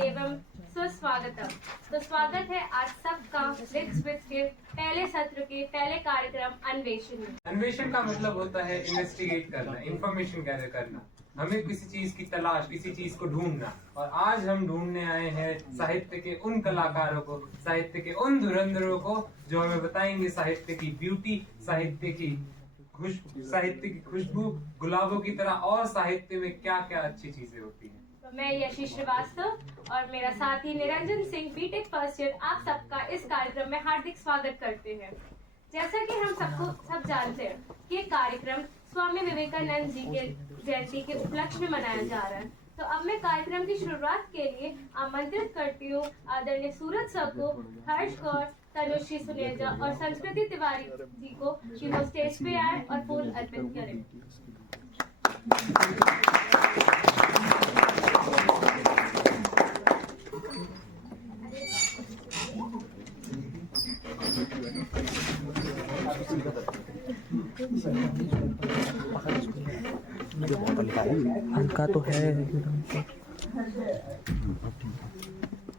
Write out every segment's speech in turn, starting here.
एवं सुस्वागतम। तो स्वागत है आज सबका लिट्विट्स के पहले सत्र के पहले कार्यक्रम अन्वेषण में। अन्वेषण का मतलब होता है इन्वेस्टिगेट करना, इंफॉर्मेशन गैदर करना, हमें किसी चीज की तलाश, किसी चीज को ढूंढना। और आज हम ढूंढने आए हैं साहित्य के उन कलाकारों को, साहित्य के उन धुरंधरों को जो हमें बताएंगे साहित्य की ब्यूटी, साहित्य की खुशबू गुलाबों की तरह, और साहित्य में क्या क्या अच्छी चीजें होती हैं। तो मैं यशी श्रीवास्तव और मेरा साथी Niranjan Singh BTech first year आप सबका इस कार्यक्रम में हार्दिक स्वागत करते हैं। जैसा कि हम सब जानते हैं कि ये कार्यक्रम स्वामी विवेकानंद जी के जयंती के उपलक्ष्य में मनाया जा रहा है। तो अब मैं कार्यक्रम की शुरुआत के लिए आमंत्रित करती हूँ आदरणीय सूरज सर को, हर्ष कौर, तनुश्री सुनेजा और संस्कृति तिवारी जी को कि वो स्टेज पे आए और फूल अर्पित करें। हल्का तो है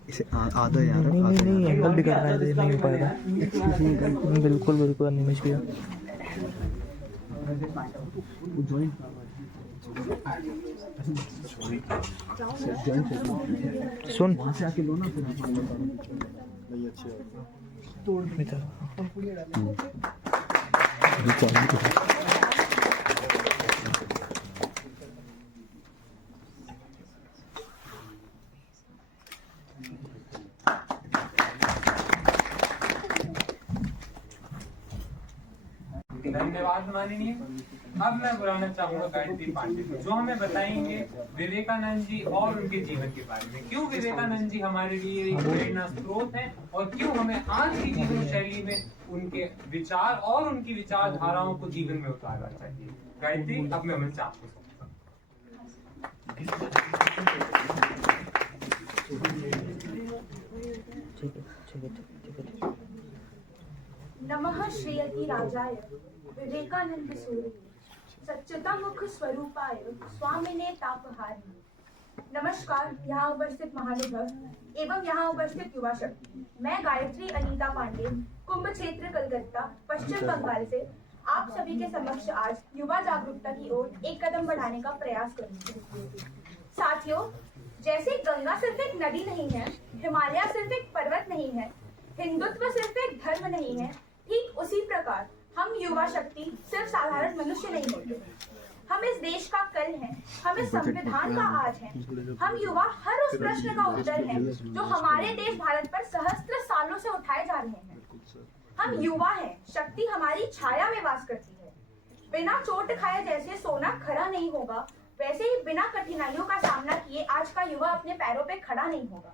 इसे आधा यार। नहीं एंगल भी करना है, नहीं हो पाएगा। बिल्कुल नहीं किया। सुन धन्यवाद माननीय। अब मैं बुलाना चाहूंगा गायत्री पांडे को, जो हमें बताएंगे विवेकानंद जी और उनके जीवन के बारे में। क्यों विवेकानंद जी हमारे लिए एक प्रेरणा स्रोत है और क्यों हमें आज की जीवन शैली में उनके विचार और उनकी विचारधाराओं को जीवन में उतारना चाहिए। गायत्री, अब मैं मंच आपको सौंपता हूं। नमः श्रेयति राजाय विवेकानंद सूर्य सच्चिदामुख स्वरूपाय स्वामिने तापहारी। नमस्कार यहाँ उपस्थित महानुभाव एवं यहाँ उपस्थित युवा शक्ति। मैं गायत्री अनीता पांडे, कुंभ क्षेत्र कलकत्ता, पश्चिम बंगाल से आप सभी के समक्ष आज युवा जागरूकता की ओर एक कदम बढ़ाने का प्रयास करूंगी। साथियों, जैसे गंगा सिर्फ एक नदी नहीं है, हिमालय सिर्फ एक पर्वत नहीं है, हिंदुत्व सिर्फ एक धर्म नहीं है, ठीक उसी प्रकार हम युवा शक्ति सिर्फ साधारण मनुष्य नहीं होते। हम इस देश का कल हैं, हम इस संविधान का आज हैं। हम युवा हर उस प्रश्न का उत्तर हैं जो हमारे देश भारत पर सहस्त्र सालों से उठाए जा रहे हैं। हम युवा हैं, शक्ति हमारी छाया में वास करती है। बिना चोट खाए जैसे सोना खड़ा नहीं होगा, वैसे ही बिना कठिनाइयों का सामना किए आज का युवा अपने पैरों पे खड़ा नहीं होगा।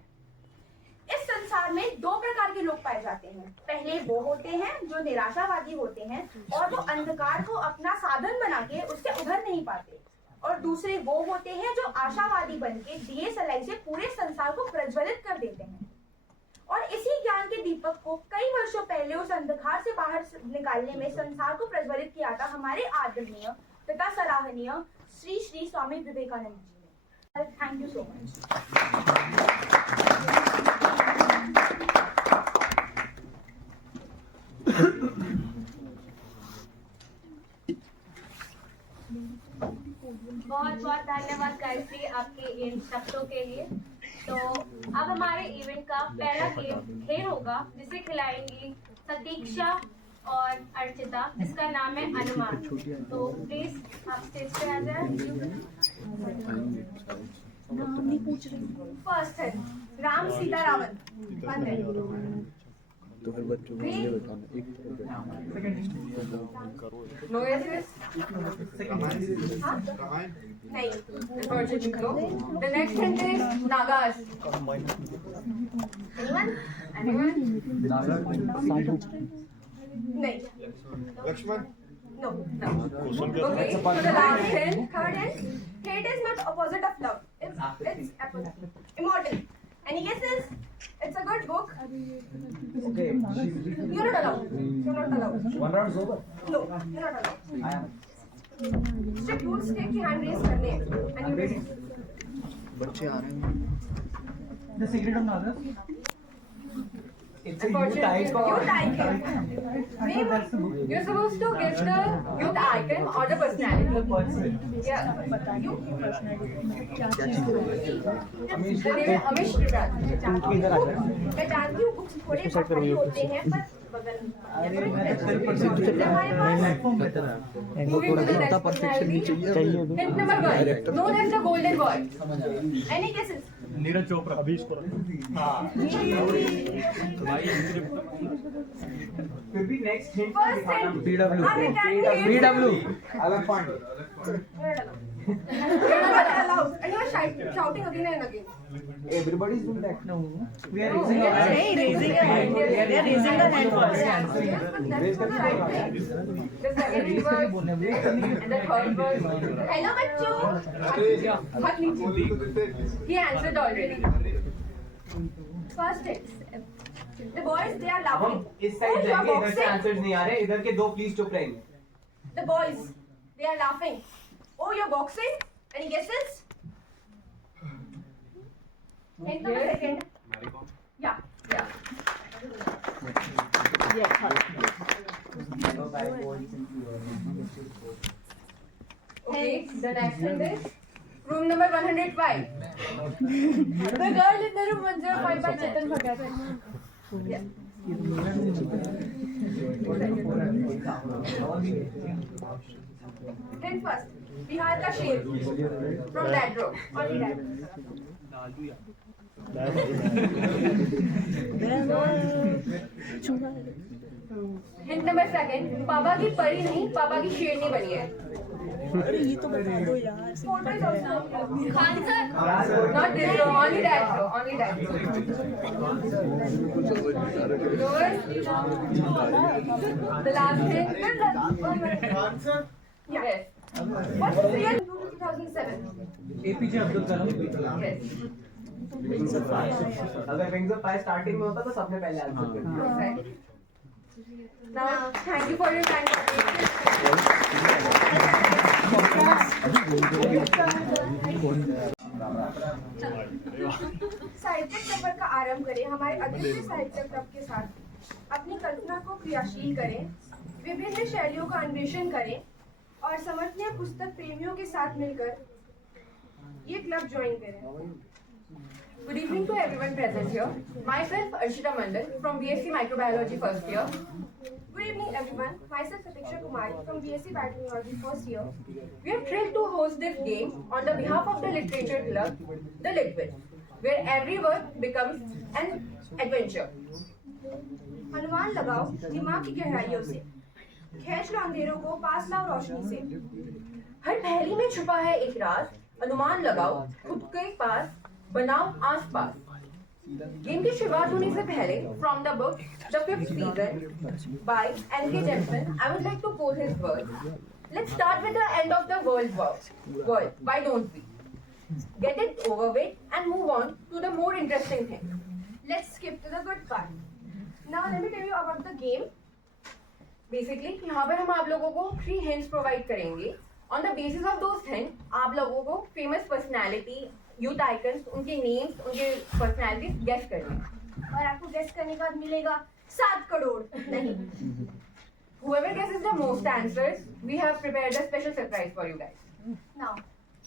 इस संसार में दो प्रकार के लोग पाए जाते हैं। पहले वो होते हैं जो निराशावादी होते हैं और वो अंधकार को अपना साधन बना के उससे उभर नहीं पाते, और दूसरे वो होते हैं जो आशावादी बन के दिए सलाई से पूरे संसार को प्रज्वलित कर देते हैं। और इसी ज्ञान के दीपक को कई वर्षों पहले उस अंधकार से बाहर निकालने में संसार को प्रज्वलित किया था हमारे आदरणीय तथा सराहनीय श्री श्री स्वामी विवेकानंद जी ने। Thank you so much. बहुत बहुत धन्यवाद गायत्री आपके इन शब्दों के लिए। तो अब हमारे इवेंट का पहला खेल होगा जिसे खिलाएंगी सतीक्षा और अर्चिता। इसका नाम है अनुमान। तो प्लीज आप स्टेज पे आ जाए। नाम नहीं पूछ रही। फर्स्ट है राम सीता रावण। तो फिर बच्चों को ये बताना एक नो यस नहीं unfortunately no. The next hint is Nagas. Anyone नहीं। Lakshman no okay, so the last hint, third hint, hate is not opposite of love, it's immortal. Any guesses? It's a good book. Okay. You're not allowed. One round over. No, you're not allowed. I am. Strict rules की hand raise करने हैं. And you raise. बच्चे आ रहे हैं। The secret of knowledge. It's a youth Youth icon. icon. Name, you're supposed to give the youth icon or the personality. The person. Yeah. You? Amish. The name is Amish Trivedi. इधर आ जा. मैं जानती हूँ books थोड़े पढ़े होते हैं पर बगल अरे मैं तो 100% प्लेटफॉर्म पे था. Moving to the next personality. Hint number 1. Known as the golden boy. Any guesses? Neeraj Chopra. अभी इसको. फिर भी next hint First hint. BW. अलग point. You're not allowed. And you're shouting again and again. Everybody is doing that. No. We are No, raising our hand. raising your hand. We are raising our hand first. That's not the right thing. The second word and the third word. Hello, बच्चों. हाथ नीचे. He answered already. First hint. The boys, they are laughing. हम इस side जाएंगे, इधर से answers नहीं आ रहे, इधर के दो प्लीज चुप रहेंगे. The boys, they are laughing. Oh, you're boxing? Any guesses? Hint number second. Yeah. Okay, the next one is room number 105. The girl in the room 105 by Chetan Bhagat. Yeah. Hint first. Bihar ka Sher. From that row. Only that. Hint number second. पापा की परी नहीं, पापा की शेरनी बनी है. अरे ये तो बता दो यार. Khan sir. Not this row. Only that row. Only that row. The last hint. Khan sir. Yes. What's the year 2007? APJ Abdul Kalam. Yes. अगर विंग्स ऑफ फायर स्टार्टिंग में होता तो सबने पहले आंसर कर दिया. Right. Now, thank you for your kind साहित्यिक सफर का आरंभ करें हमारे अद्वितीय साहित्यिक क्लब के साथ अपनी कल्पना को क्रियाशील करें, विभिन्न शैलियों का अन्वेषण करें और समर्थनीय पुस्तक प्रेमियों के साथ मिलकर ये क्लब ज्वाइन करें. Good evening to everyone present here. Myself, Arshita Mandal from BSc Microbiology first year. Good evening everyone. Myself Satiksha Kumari from BSc Biotechnology first year. We are thrilled to host this game on the behalf of the literature club, The Litwits, where every word becomes an adventure. अनुमान लगाओ दिमाग की गहराइयों से, खींच लो अंधेरों को, पास लाओ रोशनी से. हर पहेली में छुपा है एक राज, अनुमान लगाओ खुद के पास, बनाओ आसपास. गेम की शुरुआत होने से पहले from the book the fifth season by N K. Jemisin I would like to pose his words. Let's start with the end of the world. Why don't we get it over with and move on to the more interesting thing. Let's skip to the good part. Now let me tell you about the game. Basically यहाँ पर हम आप लोगों को 3 hints provide करेंगे. On the basis of those hints आप लोगों को famous personality, youth icons, उनके names, उनके personalities guess करनी है. और आपको गेस करने का मिलेगा 7 करोड़ नहीं. Whoever guesses the most answers, we have prepared a special surprise for you guys. Now.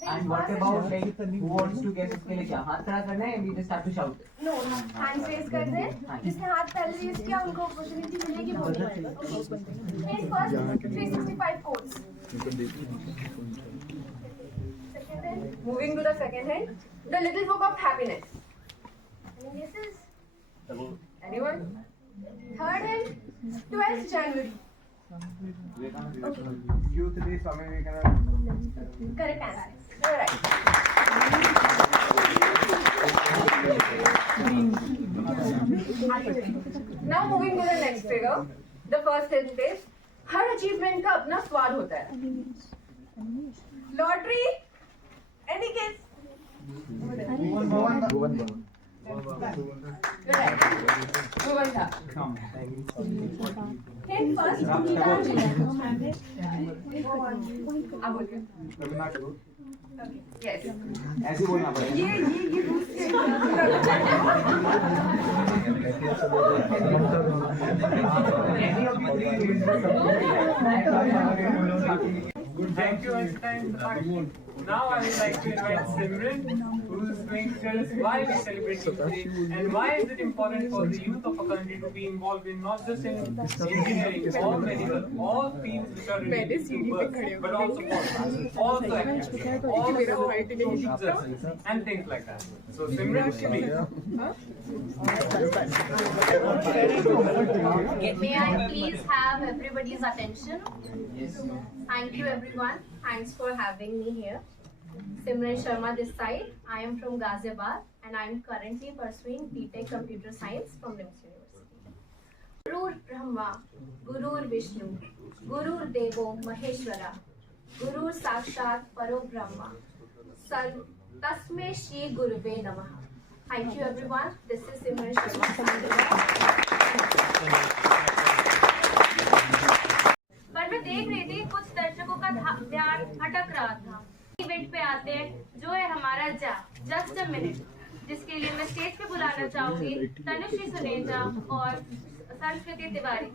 And what about like who wants to guess इसके लिए क्या हाथ खड़ा करना है? We just have to shout. No, hands raise कर दें. जिसने हाथ पहले रेज किया उनको अपॉर्चुनिटी मिलेगी बोलने की. His first 365 codes. Second hint. Moving to the second hint, the little book of happiness. Any guesses? Anyone? Third hint. 12th January. Youth Day, Swami Vivekanand. Correct answer. You're right. Now moving to the next figure, the first hint is her achievement का अपना स्वाद होता है. Lottery. Any guess? You're right. Bhuvan tha. Hint first. Gita Ji. आप बोलिए। Yes. ऐसे बोलना पड़ेगा। ये Thank you, Einstein. Now I would like to invite Simran, who is going to tell us why we celebrate Youth Day and why is it important for the youth of a country to be involved in not just in engineering or medical, all fields which are related to work, but also politics, also academics, also teachers and things like that. So Simran, please. May I please have everybody's attention? Thank you everyone. Thanks for having me here. Simran Sharma this side. I am from Ghaziabad and I am currently pursuing BTech Computer Science from NIMS University. Gurur Brahma, Gurur Vishnu, Gurur Devo Maheshwara, Gurur Sakshat Paro Brahma, Tasme Shri Guruve Namaha. Thank you everyone. This is Simran Sharma. पर मैं देख रही थी कुछ दर्शकों का ध्यान भटक रहा था। इवेंट पे आते हैं जो है हमारा जस्ट अ मिनट, जिसके लिए मैं स्टेज पे बुलाना चाहूंगी तनुश्री सुनेजा और संस्कृति तिवारी।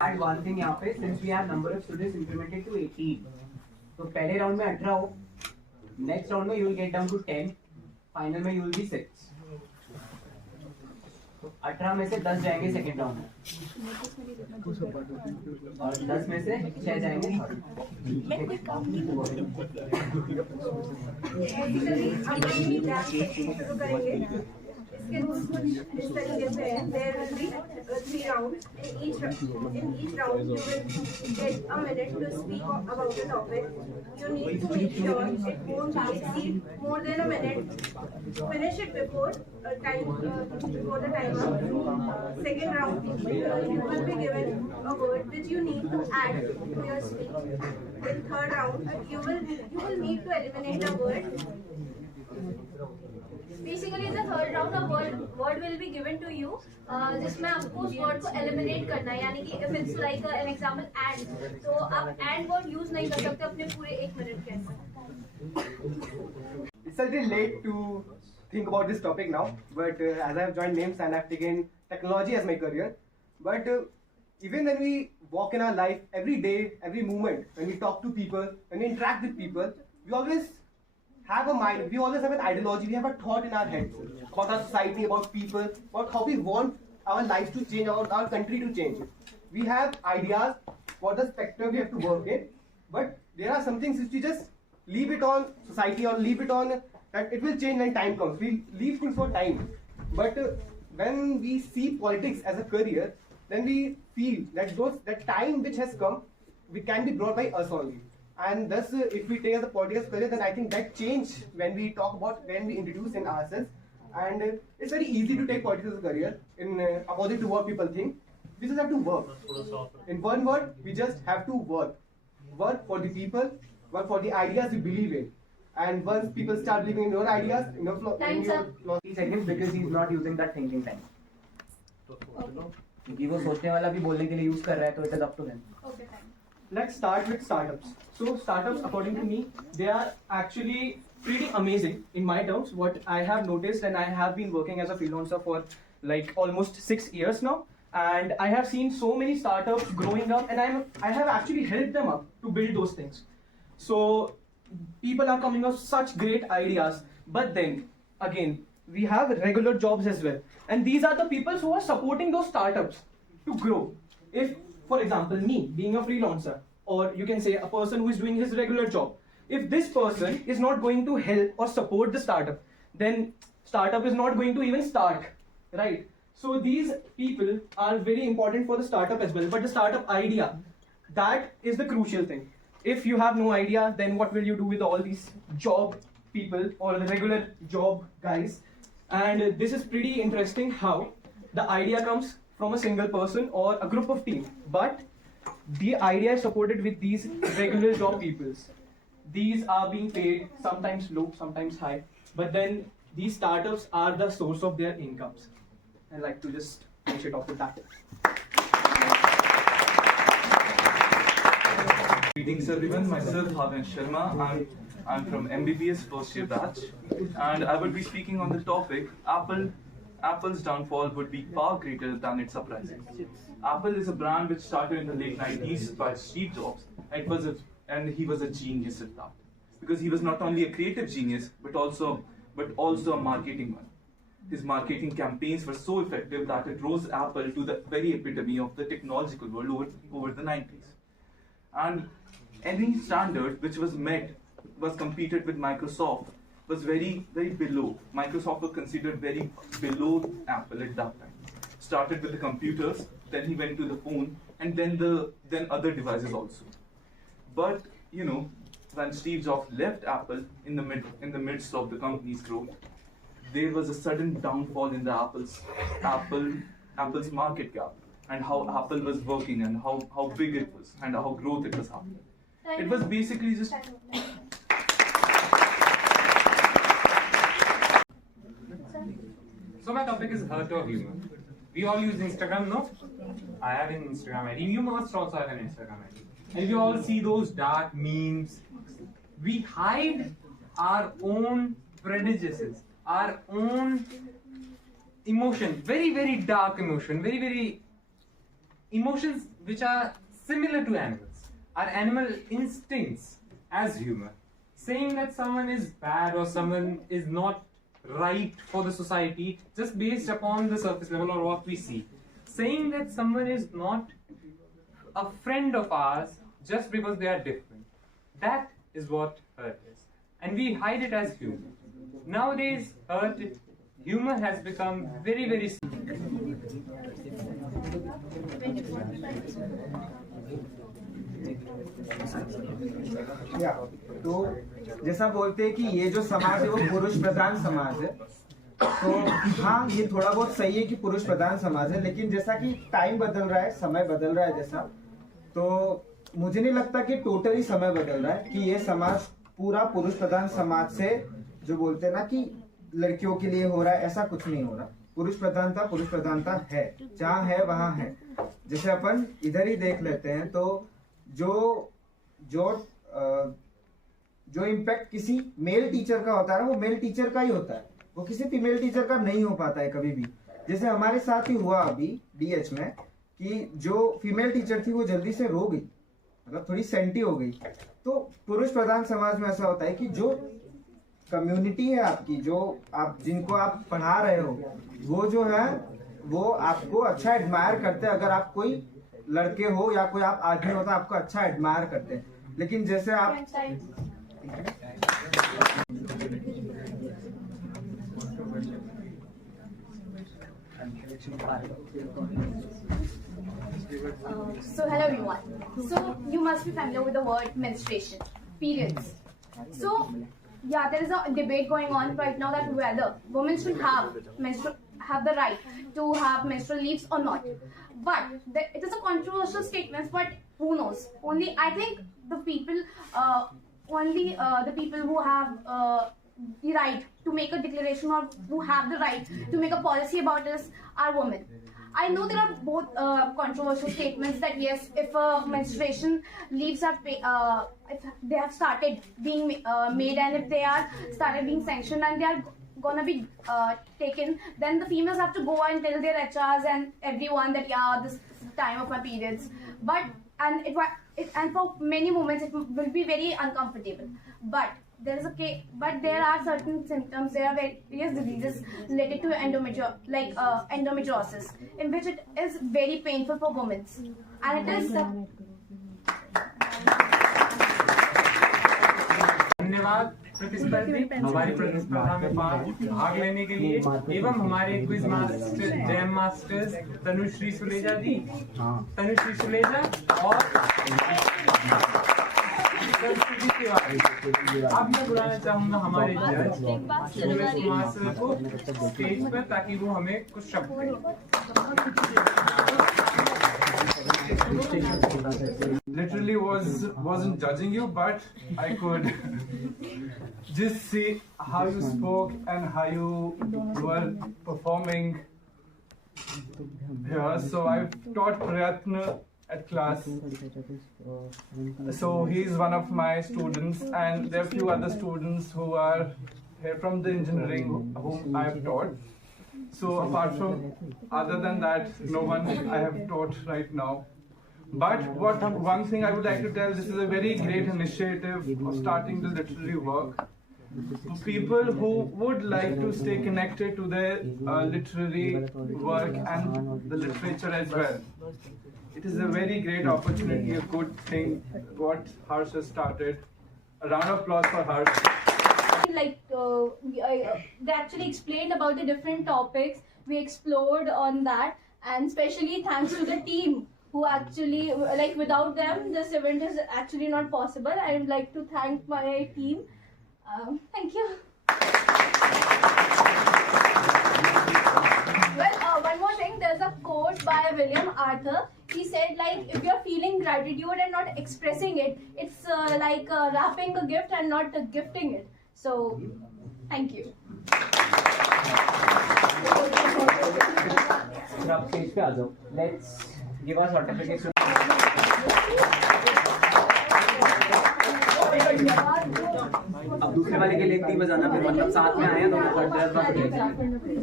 Add one thing यहाँ पे, since we have number of students incremented to 18, तो पहले राउंड में 18 हो, नेक्स्ट राउंड में you will get down to 10, final में you will be 6. 18 में से 10 जाएंगे सेकेंड राउंड में और 10 में से 6 जाएंगे बेसिकली हम अपनी क्लास शुरू करेंगे। इसके रूल्स कुछ इस तरीके से हैं। There will be 3 rounds. In each round you will get a minute to speak about the topic. You need to make sure it won't exceed more than a minute. Finish it before the timer. Second round, you will be given a word which you need to add to your speech. In third round, you will need to eliminate a word. Basically, the third round of word will be given to you, जिसमें आपको उस word को eliminate करना है, यानी कि if it's like an example and, तो आप and word use नहीं कर सकते अपने पूरे 1 मिनट के अंदर। It's a little late to think about this topic now, but as I have joined NIMS and I have taken technology as my career, but even when we walk in our life, every day, every moment, when we talk to people, when we interact with people, we always have a mind, we always have an ideology, we have a thought in our heads about our society, about people, about how we want our lives to change, our country to change. We have ideas for the spectrum we have to work in, but there are some things which we just leave it on society or leave it on that it will change when time comes. We leave things for time. But when we see politics as a career, then we feel that that time which has come, we can be brought by us only. And thus, if we take as a political career, then I think that change when we introduce in ourselves. And it's very easy to take politics as a career, in opposite to what people think. We just have to work. In one word, we just have to work. Work for the people, work for the ideas we believe in. And once people start believing in your ideas, in your flaws, 30 seconds because he's not using that thinking time. क्योंकि वो सोचने वाला भी बोलने के लिए use कर रहा है, तो it is up to him. Let's start with startups. So startups, according to me, they are actually pretty amazing in my terms. What I have noticed, and I have been working as a freelancer for like almost 6 years now, and I have seen so many startups growing up, and I have actually helped them up to build those things. So people are coming up with such great ideas, but then again we have regular jobs as well, and these are the people who are supporting those startups to grow. If, for example, me being a freelancer, or you can say a person who is doing his regular job, if this person is not going to help or support the startup, then startup is not going to even start, right? So these people are very important for the startup as well, but the startup idea, that is the crucial thing. If you have no idea, then what will you do with all these job people or the regular job guys? And this is pretty interesting how the idea comes from a single person or a group of team, but the idea is supported with these regular job peoples. These are being paid sometimes low, sometimes high, but then these startups are the source of their incomes. I'd like to just finish it off with that. Greetings everyone, myself Bhavin Sharma. I'm from MBBS first year batch, and I will be speaking on the topic Apple's downfall would be far greater than its uprising. Apple is a brand which started in the late 90s by Steve Jobs, and he was a genius at that, because he was not only a creative genius but also a marketing one. His marketing campaigns were so effective that it rose Apple to the very epitome of the technological world over the 90s. And any standard which was competed with Microsoft was very, very below. Microsoft was considered very below Apple at that time. Started with the computers, then he went to the phone, and then other devices also. But when Steve Jobs left Apple in the midst of the company's growth, there was a sudden downfall in the Apple's market cap, and how Apple was working, and how big it was, and how growth it was happening. It was basically just... So my topic is hurt or humor. We all use Instagram, no? I have an Instagram ID. You must also have an Instagram ID. And we all see those dark memes. We hide our own prejudices, our own emotion, very, very dark emotion, very, very emotions which are similar to animals. Our animal instincts as humor. Saying that someone is bad or someone is not right for the society just based upon the surface level or what we see. Saying that someone is not a friend of ours just because they are different. That is what hurt is. And we hide it as humor. Nowadays, humor has become very, very... तो जैसा बोलते हैं कि ये जो समाज है वो पुरुष प्रधान समाज है, तो हाँ ये थोड़ा बहुत सही है कि पुरुष प्रधान समाज है, लेकिन जैसा कि टाइम बदल रहा है, समय बदल रहा है जैसा, तो मुझे नहीं लगता कि टोटली समय बदल रहा है कि ये समाज पूरा पुरुष प्रधान समाज से जो बोलते हैं ना कि लड़कियों के लिए हो रहा है, ऐसा कुछ नहीं हो रहा। पुरुष प्रधानता है, जहाँ है वहाँ है। जैसे अपन इधर ही देख लेते हैं तो जो इम्पैक्ट किसी मेल टीचर का होता है ना, वो मेल टीचर का ही होता है, वो किसी फीमेल टीचर का नहीं हो पाता है कभी भी। जैसे हमारे साथ ही हुआ अभी डीएच में कि जो फीमेल टीचर थी वो जल्दी से रो गई, मतलब थोड़ी सेंटी हो गई। तो पुरुष प्रधान समाज में ऐसा होता है कि जो कम्युनिटी है आपकी, जो आप जिनको आप पढ़ा रहे हो, वो जो है वो आपको अच्छा एडमायर करते हैं। अगर आप कोई लड़के हो या कोई आप आदमी हो तो आपको अच्छा एडमायर करते हैं, लेकिन जैसे आप So hello everyone. So you must be familiar with the word menstruation, periods. So yeah, there is a debate going on right now that whether women should have the right to have menstrual leaves or not. But it is a controversial statement. But who knows? Only I think the people, the people who have the right to make a declaration or who have the right to make a policy about this are women. I know there are both controversial statements that yes, if menstruation leaves are if they have started being made and if they are started being sanctioned and they are gonna be taken, then the females have to go and tell their HRs and everyone that yeah, this is the time of my periods. But and for many moments it will be very uncomfortable. But there are certain symptoms. There are various diseases related to endometriosis, in which it is very painful for women, and it is. धन्यवाद प्रतिस्पर्धी हमारी प्रतिस्पर्धा में भाग लेने के लिए एवं हमारे quiz master jam masters Tanushree Suleja ji, Tanushree Suleja और अब मैं बुलाना चाहूंगा हमारे जज सूरज कुमार सर को स्टेज पर ताकि वो हमें कुछ शब्द कहें। Literally wasn't judging you, but I could just see how you spoke and how you were performing here. So I've taught Prayatna at class. So he's one of my students, and there are few other students who are here from the engineering whom I have taught. So apart from, other than that, no one I have taught right now. But one thing I would like to tell, this is a very great initiative of starting the literary work. For people who would like to stay connected to their literary work and the literature as well. It is a very great opportunity, a good thing, what Harsh has started. A round of applause for Harsh. Like they actually explained about the different topics. We explored on that, and especially thanks to the team who actually, like, without them this event is actually not possible. I would like to thank my team. Thank you. Well, one more thing, there's a quote by William Arthur. He said, like, if you're feeling gratitude and not expressing it, it's like wrapping a gift and not gifting it. So, thank you. Let's give our certificates to अब दूसरे वाले के लिए ती बजाना, फिर मतलब साथ में आए हैं तो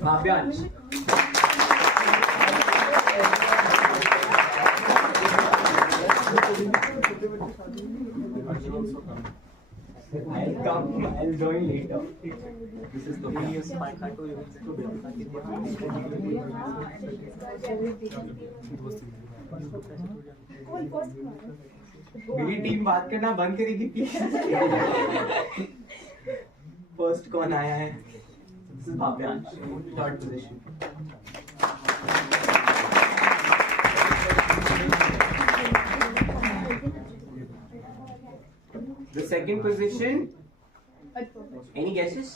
Bhavyansh I'll come, I'll join later. This is the मेरी टीम बात करना बंद करेगी प्लीज. फर्स्ट कौन आया है? This is Bhavyansh, third position. The second position. Any guesses?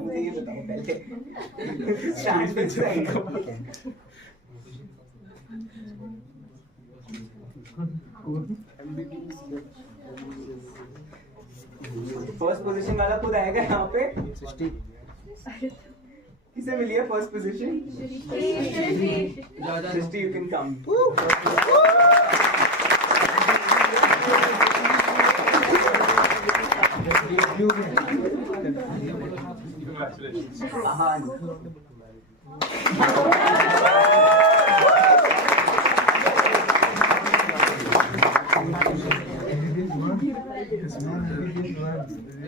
मुझे ये बताओ पहले. फर्स्ट पोजीशन वाला खुद आएगा यहाँ पे. किसे मिली है first position? Srishti, you can come.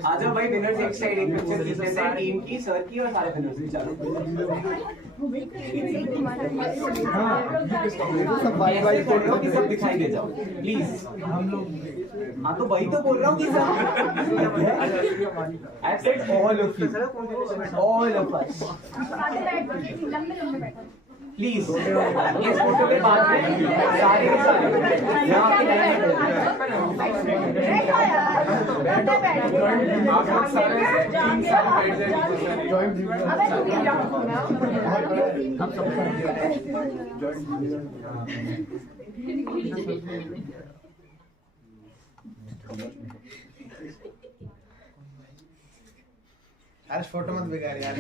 आ जाओ भाई, विनर्स एक साइड एक पिक्चर खींच लेते हैं, टीम की, सर की और सारे विनर्स की. चलो सब दिखाई दे जाओ प्लीज. हाँ तो वही तो बोल रहा हूँ कि सब. I said all of you, all of us. Please इस फोटो के बाद में सारे के सारे यहाँ के यार फोटो मत बिगाड़ यार.